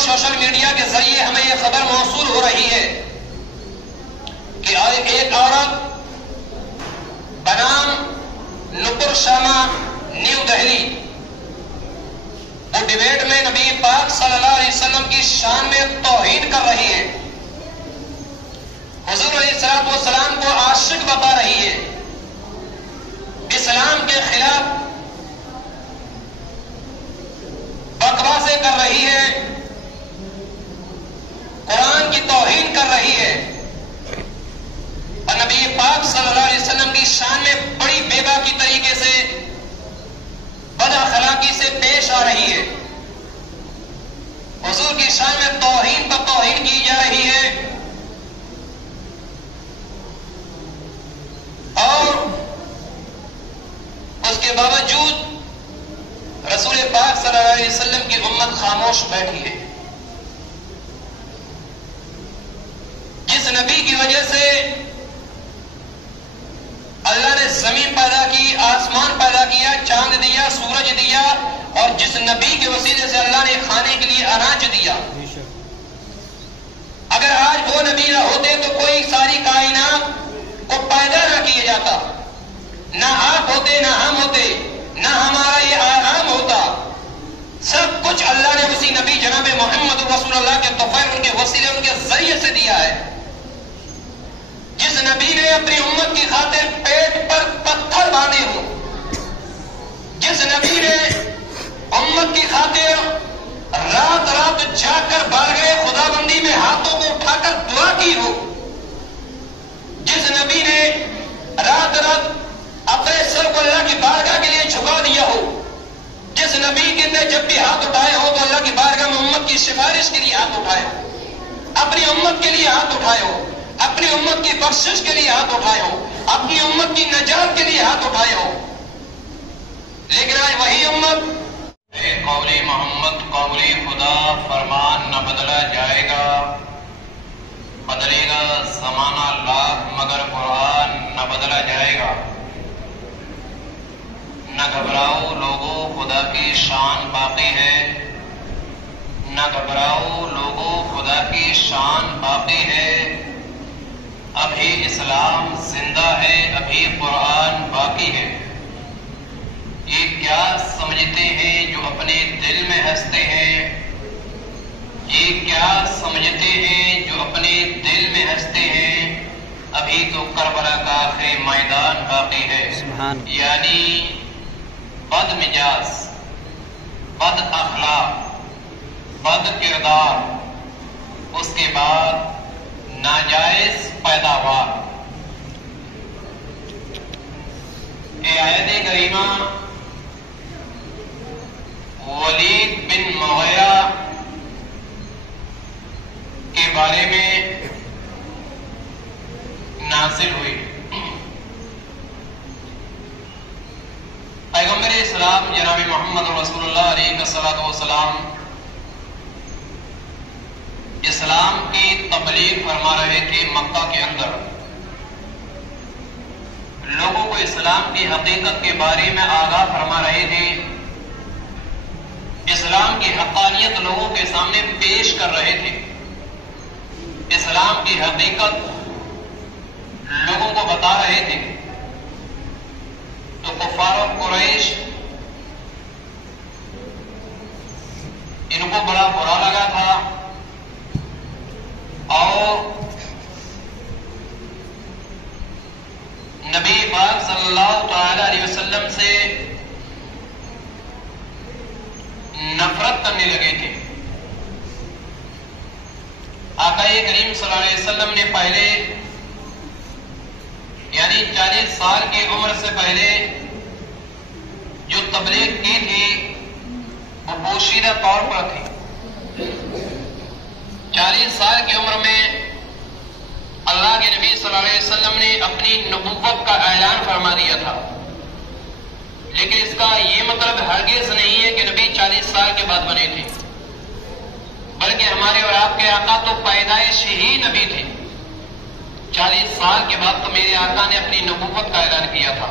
Social media کے ذریعے ہمیں یہ خبر موصول ہو رہی ہے کہ ایک عورت بنام نپر شرما نیو دہلی وہ ڈیبیٹ میں نبی پاک صلی اللہ علیہ وسلم کی شان میں توہین کر رہی ہے، حضور علیہ الصلوۃ والسلام کو عاشق بتا رہی ہے، اسلام کے خلاف بکواسیں کر رہی ہے، قرآن کی توہین کر رہی ہے اور نبی پاک صلی اللہ علیہ وسلم کی شان میں بڑی بے باکی طریقے سے بد اخلاقی سے پیش آ رہی ہے، حضور کی شان میں توہین پر توہین کی جا رہی ہے اور اس کے باوجود رسول پاک صلی اللہ علیہ وسلم کی امت خاموش بیٹھی ہے۔ جس نبی کی وجہ سے اللہ نے زمین پیدا کی، آسمان پیدا کیا، چاند دیا، سورج دیا، اور جس نبی کے وسیلے سے اللہ نے کھانے کے لیے اناج دیا، اگر آج وہ نبی نہ ہوتے تو کوئی ساری کائنات کو پیدا نہ کیا جاتا، نہ آپ ہوتے، نہ ہم ہوتے، نہ ہمارا یہ آرام ہوتا، سب کچھ اللہ نے اسی نبی جناب محمد رسول اللہ کے توفیل، ان کے وسیلے، ان کے ذریعے سے دیا ہے۔ جس نبی نے اپنی امت کی خاطر پیٹ پر پتھر باندھے ہو، جس نبی نے امت کی خاطر رات رات جاگ کر بارگاہ خدا بندی میں ہاتھوں کو اٹھا کر دعا کی ہو، جس نبی نے رات رات اپنے سر کو اللہ کی بارگاہ کے لیے جھکا دیا ہو، جس نبی کے نے جب بھی ہاتھ اٹھائے ہو تو اللہ کی بارگاہ میں امت کی سفارش کے لیے ہاتھ اٹھائے ہو، اپنی امت کے لیے ہاتھ اٹھائے ہو، اپنی امت کی بخشش کے لیے ہاتھ اٹھائے ہو، اپنی امت کی نجات کے لیے ہاتھ اٹھائے ہو، لیکن آج وہی امت قولی محمد قولی خدا فرمان نہ بدلا جائے گا، بدلے گا زمانہ لاکھ مگر قرآن نہ بدلا جائے گا۔ نہ گھبراؤ لوگوں خدا کی شان باقی ہے، نہ گھبراؤ لوگوں خدا کی شان باقی ہے، ابھی اسلام زندہ ہے، ابھی قرآن باقی ہے۔ یہ کیا سمجھتے ہیں جو اپنے دل میں ہنستے ہیں، یہ کیا سمجھتے ہیں جو اپنے دل میں ہنستے ہیں، ابھی تو کربلا کا آخری میدان باقی ہے۔ یعنی بد مزاج، بد اخلاق، بد کردار، اس کے بعد ناجائز پیداوار۔ یہ آیت کریمہ ولید بن مغیرہ کے بارے میں نازل ہوئی۔ پیغمبر اسلام جناب محمد رسول اللہ علیہ الصلوۃ والسلام اسلام کی تبلیغ فرما رہے تھے مکہ کے اندر، لوگوں کو اسلام کی حقیقت کے بارے میں آگاہ فرما رہے تھے، اسلام کی حقانیت لوگوں کے سامنے پیش کر رہے تھے، اسلام کی حقیقت لوگوں کو بتا رہے تھے۔ تو کفار قریش ان کو بڑا برا لگا تھا اور نبی پاک صلی اللہ تعالی علیہ وسلم سے نفرت کرنے لگے تھے۔ آقا کریم صلی اللہ علیہ وسلم نے پہلے یعنی 40 سال کی عمر سے پہلے جو تبلیغ کی تھی وہ پوشیدہ طور پر تھی۔ 40 سال کی عمر میں اللہ کے نبی صلی اللہ علیہ وسلم نے اپنی نبوت کا اعلان فرما دیا تھا، لیکن اس کا یہ مطلب ہرگز نہیں ہے کہ نبی 40 سال کے بعد بنے تھے، بلکہ ہمارے اور آپ کے آقا تو پیدائش ہی نبی تھے۔ 40 سال کے بعد تو میرے آقا نے اپنی نبوت کا اعلان کیا تھا۔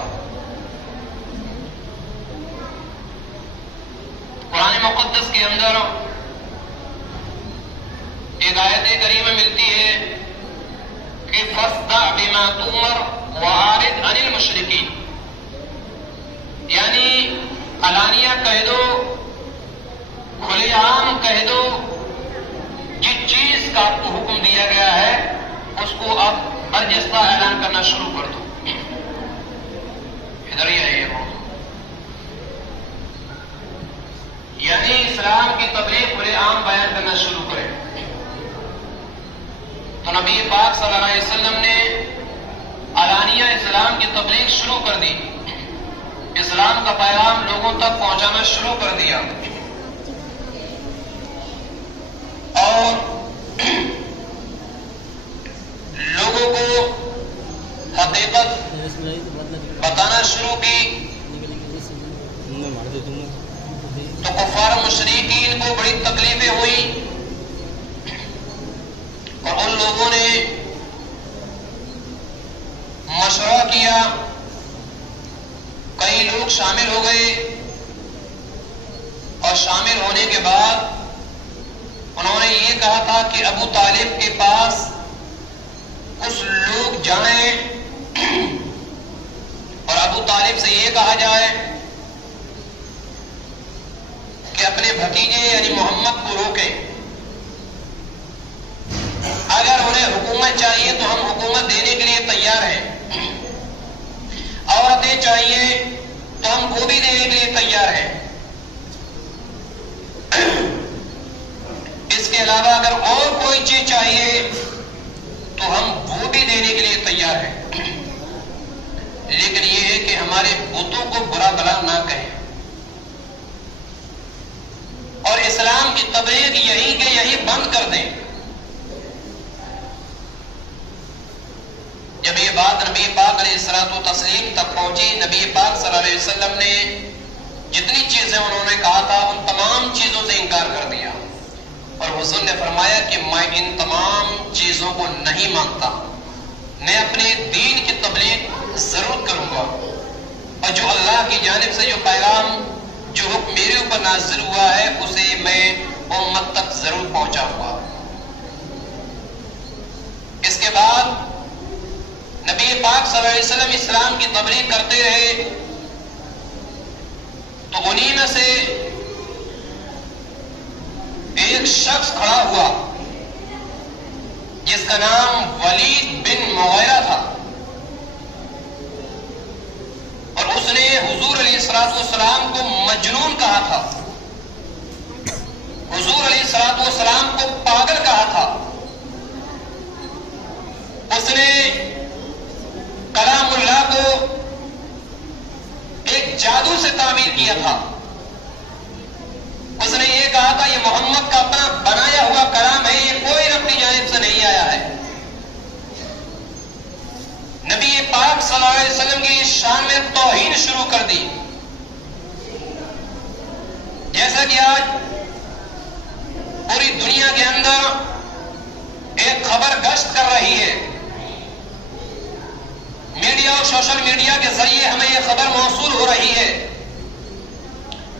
قرآن مقدس کے اندر ایک آیت کریمہ ملتی ہے کہ فاصدع بما تؤمر وأعرض عن المشرکین، یعنی علانیہ کہہ دو، کھلے عام کہہ دو، جس چیز کا آپ کو حکم دیا گیا ہے اس کو آپ برجستہ اعلان کرنا شروع کر دو. ادھر ہی ہے یہ موضوع، یعنی اسلام کی تبلیغ کھلے عام بیان کرنا شروع کرے. تو نبی پاک صلی اللہ علیہ وسلم نے علانیہ اسلام کی تبلیغ شروع کر دی، اسلام کا پیغام لوگوں تک پہنچانا شروع کر دیا، اور لوگوں کو حقیقت بتانا شروع کی. تو کفار مشرکین کو بڑی تکلیفیں ہوئی اور ان لوگوں نے مشورہ کیا، کئی لوگ شامل ہو گئے اور شامل ہونے کے بعد انہوں نے یہ کہا تھا کہ ابو طالب کے پاس کچھ لوگ جائیں اور ابو طالب سے یہ کہا جائے کہ اپنے بھتیجے یعنی محمد کو روکیں، اگر انہیں حکومت چاہیے تو ہم حکومت دینے کے لیے تیار ہیں، عورتیں چاہیے تو ہم وہ بھی دینے کے لیے تیار ہیں، اس کے علاوہ اگر اور کوئی چیز چاہیے تو ہم وہ بھی دینے کے لیے تیار ہیں، لیکن یہ ہے کہ ہمارے بتوں کو برا بھلا نہ کہیں. اور اسلام کی تبلیغ یہی کہ یہی بند کر دیں. جب یہ بات نبی پاک علیہ الصلوۃ والتسلیم تک پہنچی، نبی پاک صلی اللہ علیہ وسلم نے جتنی چیزیں انہوں نے کہا تھا ان تمام چیزوں سے انکار کر دیا، اور حضور نے فرمایا کہ میں ان تمام چیزوں کو نہیں مانتا، میں اپنے دین کی تبلیغ ضرور کروں گا، اور جو اللہ کی جانب سے جو پیغام جو حکم میرے اوپر نازل ہوا ہے اسے میں امت تک ضرور پہنچاؤں گا. اس کے بعد نبی پاک صلی اللہ علیہ وسلم اسلام کی تبلیغ کرتے رہے، تو انہی میں سے ایک شخص کھڑا ہوا جس کا نام ولید بن مغیرہ تھا، اور اس نے حضور علیہ الصلوۃ والسلام کو مجنون کہا تھا، حضور علیہ الصلوۃ والسلام کو پاگل کہا تھا. اس نے کلام اللہ کو ایک جادو سے تعبیر کیا تھا. اس نے یہ کہا تھا یہ محمد کا اپنا بنایا ہوا کلام ہے، یہ کوئی رب کی جانب سے نہیں آیا ہے. نبی پاک صلی اللہ علیہ وسلم کی شان میں توہین شروع کر دی. جیسا کہ آج پوری دنیا کے اندر ایک خبر گشت کر رہی ہے، میڈیا اور سوشل میڈیا کے ذریعے ہمیں یہ خبر موصول ہو رہی ہے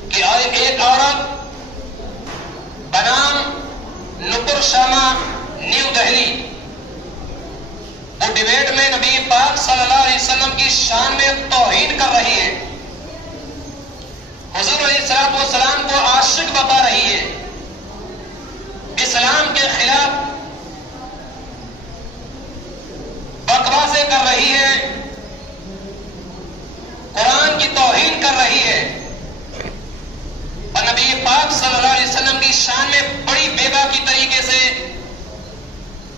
کہ ایک عورت بنام نپر شامہ نیو دہلی وہ ڈیبیٹ میں نبی پاک صلی اللہ علیہ وسلم کی شان میں توہین کر رہی ہے، حضور علیہ الصلوۃ والسلام کو عاشق بتا رہی ہے، اسلام کے خلاف بکواسیں کر رہی ہے، قرآن کی توہین کر رہی ہے، اور نبی پاک صلی اللہ علیہ وسلم کی شان میں بڑی بے باکی طریقے سے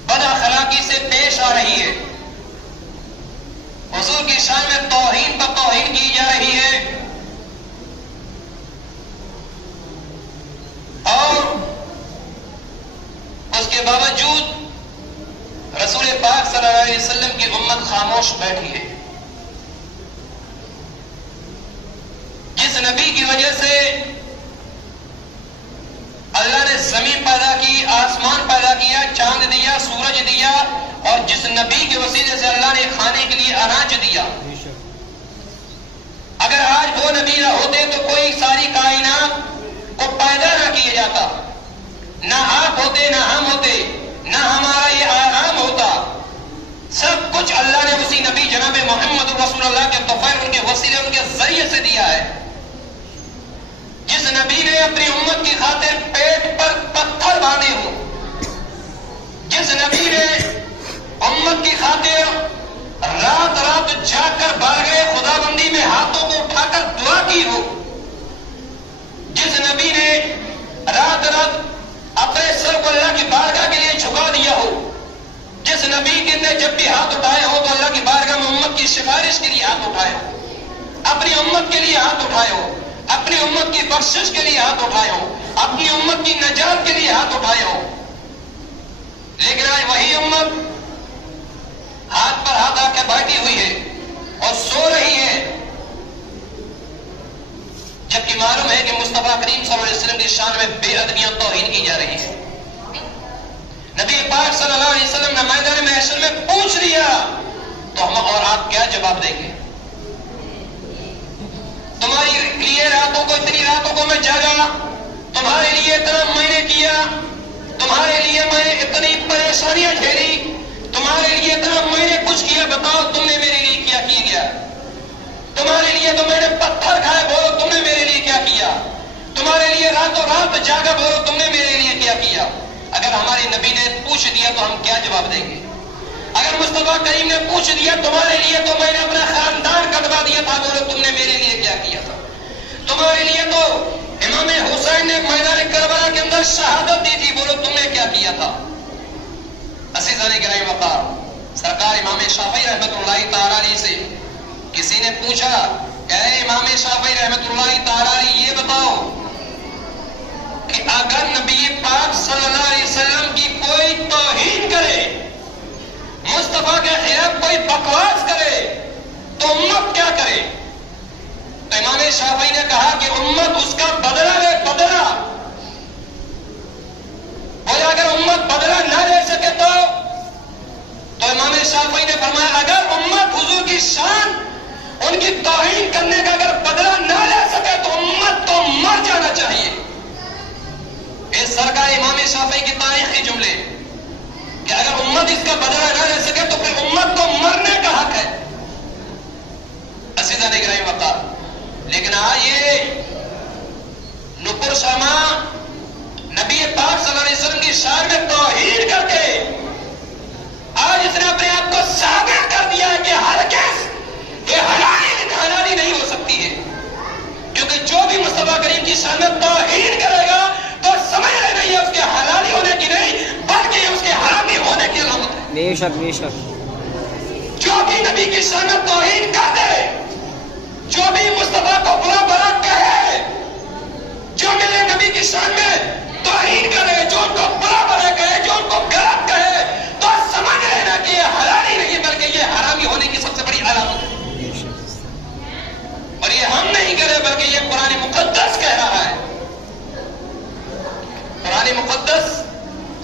بد اخلاقی سے پیش آ رہی ہے. حضور کی شان میں توہین پر توہین کی جا رہی ہے، اور اس کے باوجود رسول پاک صلی اللہ علیہ وسلم کی امت خاموش بیٹھی ہے. جس نبی کی وجہ سے اللہ نے زمین پیدا کی، آسمان پیدا کیا، چاند دیا، سورج دیا، اور جس نبی کے وسیلے سے اللہ نے کھانے کے لیے اناج دیا، اگر آج وہ نبی نہ ہوتے تو کوئی ساری کائنات کو پیدا نہ کیا جاتا، نہ آپ ہوتے نہ ہم ہوتے. رسول اللہ کے توفیل ان کے وسیلے ان کے ذریعے سے دیا ہے. جس نبی نے اپنی امت کی خاطر پیٹ پر پتھر باندھے ہوں، جس نبی نے امت کی خاطر رات رات جاگ کر بارگاہ خدا بندی میں ہاتھوں کو اٹھا کر دعا کی ہو، جس نبی نے رات رات اپنے سر کو اللہ کی بارگاہ کے لیے جھکا دیا ہو، جس نبی نے جب بھی ہاتھ اٹھائے ہو تو اللہ کی بارگاہ میں امت کی سفارش کے لیے ہاتھ اٹھائے ہو، اپنی امت کے لیے ہاتھ اٹھائے ہو، اپنی امت کی بخشش کے لیے ہاتھ اٹھائے ہو، اپنی امت کی نجات کے لیے ہاتھ اٹھائے ہو. لیکن آج وہی امت ہاتھ پر ہاتھ آ کے بیٹھی ہوئی ہے اور سو رہی ہے، جبکہ معلوم ہے کہ مصطفیٰ کریم صلی اللہ علیہ وسلم کی شان میں بے ادبی اور توہین کی جا رہی ہے. نبی پاک صلی اللہ علیہ وسلم نے میدان محشر میں پوچھ لیا تو ہم اور آپ کیا جواب دیں گے؟ تمہاری لیے راتوں کو اتنی راتوں کو میں جاگا، تمہارے لیے اتنا میں نے کیا، تمہارے لیے میں نے اتنی پریشانیاں جھیلی، تمہارے لیے اتنا میں نے کچھ کیا، بتاؤ تم نے میرے لیے کیا کیا گیا؟ تمہارے لیے تو میں نے پتھر کھائے، بولو تم نے میرے لیے کیا کیا؟ تمہارے لیے راتوں رات جاگا، بولو تم نے میرے لیے کیا کیا؟ اگر ہمارے نبی نے پوچھ دیا تو ہم کیا جواب دیں گے؟ اگر مصطفیٰ کریم نے پوچھ دیا تمہارے لیے تو میں نے اپنا خاندان کٹوا دیا تھا، بولو تم نے میرے لیے کیا کیا تھا؟ تمہارے لیے تو امام حسین نے میدان کربلا کے اندر شہادت دی تھی، بولو تم نے کیا کیا تھا؟ عزیزان گرامی وقار، سرکار امام شافعی رحمۃ اللہ تعالی علیہ سے کسی نے پوچھا کہ اے امام شافعی رحمۃ اللہ تعالی علیہ یہ بتاؤ کہ اگر نبی پاک صلی اللہ علیہ وسلم کی کوئی توہین کرے، مصطفیٰ کے خلاف کوئی بکواس کرے تو امت کیا کرے؟ تو امام شافعی نے کہا کہ امت اس کا بدلہ لے، بدلہ. اور اگر امت بدلہ نہ لے سکے تو امام شافعی نے فرمایا اگر امت حضور کی شان ان کی توہین کرنے کا اگر بدلہ نہ لے سکے تو امت کو مر جانا چاہیے. اس سرکار امام شافعی کی تاریخی جملے کہ اگر امت اس کا بدلہ نہ لے سکے تو پھر امت کو مرنے کا حق ہے. عزیزان گرامی وقار، لیکن آج یہ نپر شرما نبی پاک صلی اللہ علیہ وسلم کی شان میں توہین کر کے آج اس نے اپنے آپ کو ثابت کر دیا ہے کہ ہرگز یہ حلالی نہیں ہو سکتی ہے، کیونکہ جو بھی مصطفیٰ کریم کی شان میں توہین کرے گا تو سمجھ لینا یہ اس کے حلالی ہونے کی نہیں بلکہ اس کے حرامی ہونے کی علامت ہے. بے شک بے شک. جو بھی نبی کی شان میں توہین کر دے، جو بھی مصطفیٰ کو برا برا کہے، جو میرے نبی کی شان میں توہین کرے، جو ان کو برا برا کہے، جو ان کو غلط کہے، تو سمجھ لینا کہ یہ حلالی نہیں بلکہ یہ حرامی ہونے کی سب سے بڑی علامت ہے. اور یہ ہم نہیں کرے بلکہ یہ قرآن مقدس کہہ رہا ہے. قرآن مقدس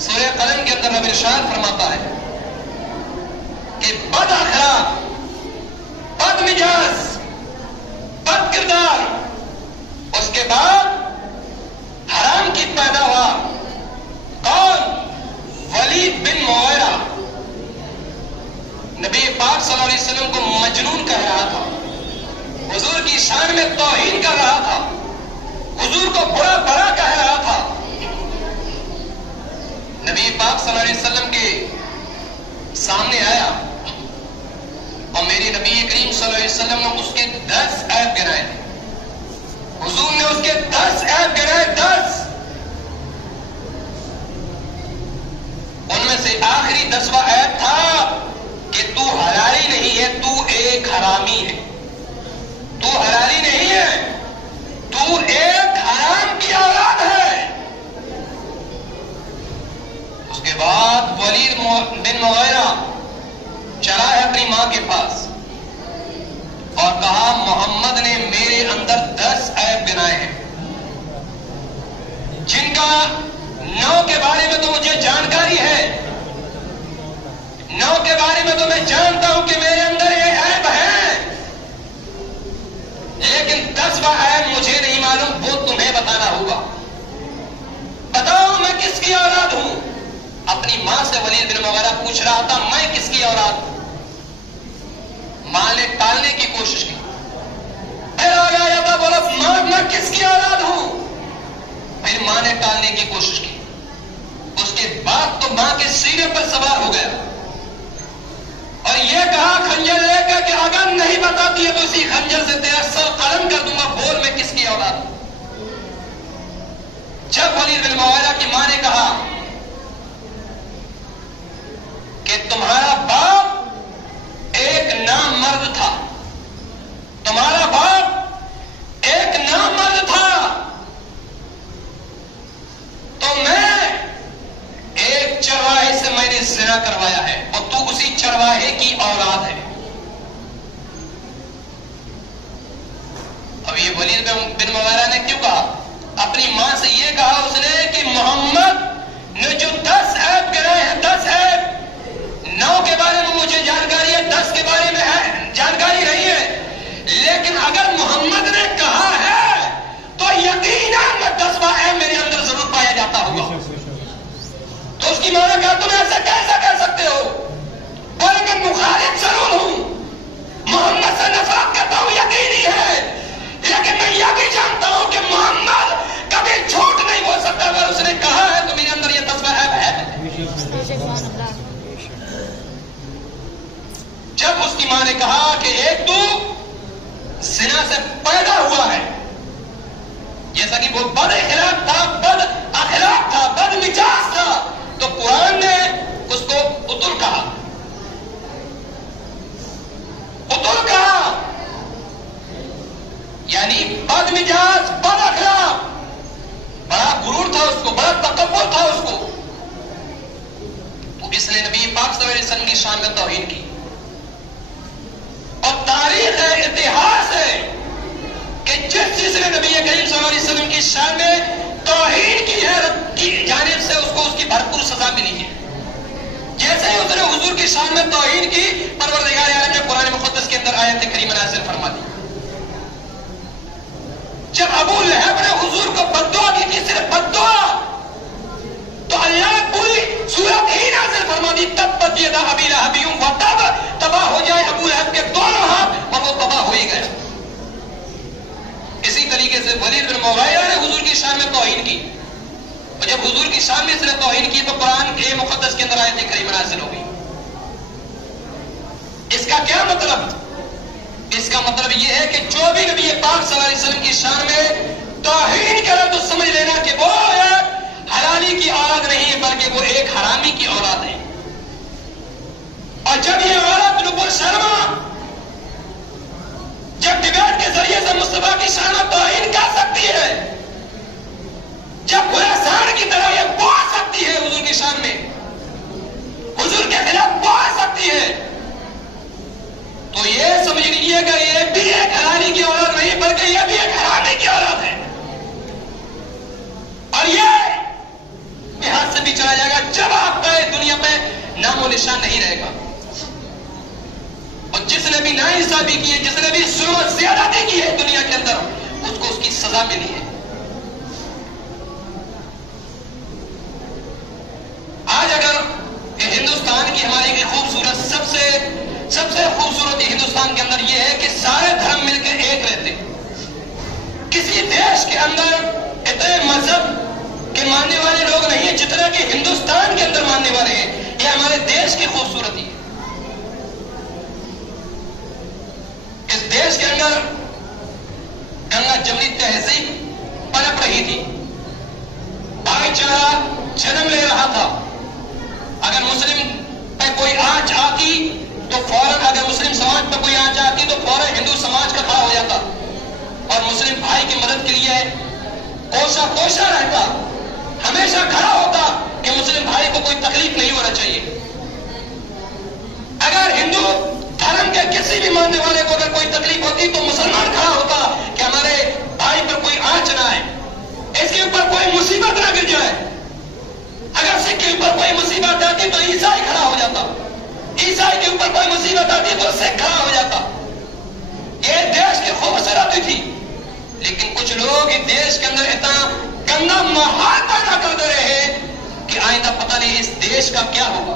سورہ قلم کے اندر رب ارشاد فرماتا ہے کہ بد اخلاق، بد مجاز، بد کردار، اس کے بعد حرام کی پیداوار کون؟ ولید بن مغیرہ. نبی پاک صلی اللہ علیہ وسلم کو مجنون کہہ رہا تھا، حضور کی شان میں توہین کر رہا تھا، حضور کو برا برا کہہ رہا تھا. نبی پاک صلی اللہ علیہ وسلم کے سامنے آیا اور میرے نبی کریم صلی اللہ علیہ وسلم نے اس کے 10 عیب گنائے. حضور نے اس کے 10 عیب گنائے، 10. ان میں سے آخری 10واں عیب تھا کہ تو حلالی نہیں ہے، تو ایک حرامی ہے. تو حلالی نہیں ہے، تو ایک حرام کی اولاد ہے. اس کے بعد ولید بن مغیرہ چلا ہے اپنی ماں کے پاس اور کہا محمد نے میرے اندر 10 عیب گنائے ہیں جن کا 9 کے بارے میں تو مجھے جانکاری ہے، 9 کے بارے میں تو میں جانتا ہوں کہ میرے اندر یہ عیب ہے، لیکن 10واں عیب مجھے نہیں معلوم، وہ تمہیں بتانا ہوگا. بتاؤ میں کس کی اولاد ہوں؟ اپنی ماں سے ولید بن مغیرہ پوچھ رہا تھا میں کس کی اولاد ہوں؟ ماں نے ٹالنے کی کوشش کی، پھر آگے آیا تھا بولا میں کس کی اولاد ہوں، پھر ماں نے ٹالنے کی کوشش کی، اس کے بعد تو ماں کے سینے پر سوار ہو گیا اور یہ کہا خنجر لے کر کہ اگر نہیں بتاتی ہے تو اسی خنجر سے تیرا سر قلم کر دوں گا، بول میں کس کی اولاد ہوں۔ جب ولید بن مغیرہ کی ماں نے کہا کہ تمہارا باپ ایک نامرد تھا، تمہارا باپ ایک نامرد تھا، تو میں ایک چرواہے سے میں نے زنا کروایا ہے اور تو اسی چرواہے کی اولاد ہے۔ اب یہ ولید بن مغیرہ نے کیوں کہا؟ اپنی ماں سے یہ کہا اس نے کہ محمد نے جو 10 عیب گرائے ہیں، 10 عیب، 9 کے بارے میں مجھے جانکاری ہے، 10 کے بارے میں ہے جانکاری نہیں ہے، لیکن اگر محمد نے کہا ہے تو یقیناً 10واں عیب میرے اندر ضرور پایا جاتا ہوگا۔ تو اس کی ماں نے کہا تم ایسا کیسا کہہ سکتے ہو؟ بولے کہ مخالف ضرور ہوں، محمد سے نفرت کرتا ہوں یقینی ہے، لیکن میں یہ بھی جانتا ہوں کہ محمد کبھی جھوٹ نہیں بول سکتا، اگر اس نے کہا ہے تو میرے اندر یہ 10واں عیب ہے۔ جب اس کی ماں نے کہا کہ ایک تو زنا سے پیدا ہوا ہے، جیسا کہ وہ بد اخلاق تھا، بد اخلاق تھا، بد مزاج تھا، تو قرآن نے اس کو اتل کہا، اتل کہا، یعنی بد مزاج، بد اخلاق، بڑا غرور تھا اس کو، بڑا تکبر تھا اس کو، تو اس نے نبی پاک صلی اللہ علیہ وسلم کی شان میں توہین کی۔ اور تاریخ ہے، اتہاس ہے کہ جس نے نبی کریم صلی اللہ علیہ وسلم کی شان میں توہین کی ہے، رب کی جانب سے اس کو اس کی بھرپور سزا ملی ہے۔ جیسے ہی اس نے حضور کی شان میں توہین کی، پروردگار عالم نے قرآن مقدس کے اندر آیت کریمہ نازل فرما دی۔ جب ابو لہب نے حضور کو بد دعا کی تھی، صرف بد دعا، تو اللہ نے پوری سورت ہی نازل فرما دی، تبت یدا ابی لہب وتب، تباہ ہو جائے ابو لہب کے دونوں ہاتھ، اور وہ تباہ ہو ہی گیا۔ اسی طریقے سے ولید بن مغیرہ نے حضور کی شان میں توہین کی، اور جب حضور کی شان میں اس نے توہین کی تو قرآن کے مقدس کے اندر آیت کریمہ نازل ہو گئی۔ اس کا کیا مطلب؟ اس کا مطلب یہ ہے کہ جو بھی نبی پاک صلی اللہ علیہ وسلم کی شان میں توہین کرے تو سمجھ لینا کہ وہ ایک حلالی کی اولاد نہیں ہے، بلکہ وہ ایک حرامی کی اولاد ہے۔ اور جب یہ عورت نبوت شرما جب ڈبیٹ کے ذریعے سے مصطفیٰ کی شان میں توہین کر سکتی ہے، جب خراسان کی طرح یہ بول سکتی ہے حضور کی شان میں، حضور کے خلاف بول سکتی ہے، تو یہ سمجھ لیجیے گا یہ بھی ایک حلالی کی اولاد نہیں بلکہ یہ بھی ایک حرامی کی اولاد ہے، اور یہ ہاتھ سے بھی چلا جائے گا جب آپ کا دنیا پہ نام و نشان نہیں رہے گا۔ اور جس نے بھی ناانصافی کی ہے، جس نے بھی ظلم و زیادتی کی ہے دنیا کے اندر، اس کو اس کی سزا ملی ہے۔ آج اگر ہندوستان کی ہماری کی خوبصورت سب سے خوبصورت ہندوستان کے اندر یہ ہے کہ سارے دھرم مل کے ایک رہتے، کسی دیش کے اندر اتنے مذہب کے ماننے والے لوگ نہیں ہیں جتنا کہ ہندوستان کے اندر ماننے والے ہیں۔ یہ ہمارے دیش کی خوبصورتی ہے۔ اس دیش کے اندر گنگا جمنی تہذیب پنپ رہی تھی، بھائی چارہ جنم لے رہا تھا۔ اگر مسلم پہ کوئی آنچ آتی تو فوراً، اگر مسلم سماج پہ کوئی آنچ آتی تو فوراً ہندو سماج کا کھڑا ہو جاتا اور مسلم بھائی کی مدد کے لیے کوشاں رہتا، ہمیشہ کھڑا ہوتا کہ مسلم بھائی کو کوئی تکلیف نہیں ہونا چاہیے۔ اگر ہندو دھرم کے کسی بھی ماننے والے کو اگر کوئی تکلیف ہوتی تو مسلمان کھڑا ہوتا کہ ہمارے بھائی پر کوئی آنچ نہ آئے، اس کے اوپر کوئی مصیبت نہ گر جائے۔ اگر سکھ کے اوپر کوئی مصیبت آتی تو عیسائی کھڑا ہو جاتا، عیسائی کے اوپر کوئی مصیبت آتی تو سکھ کھڑا ہو جاتا۔ یہ دیش کی خوبصورتی تھی، لیکن کچھ لوگ اس دیش کے اندر اتنا گندا ماحول پیدا کر دے رہے ہیں کہ آئندہ پتہ نہیں اس دیش کا کیا ہوگا۔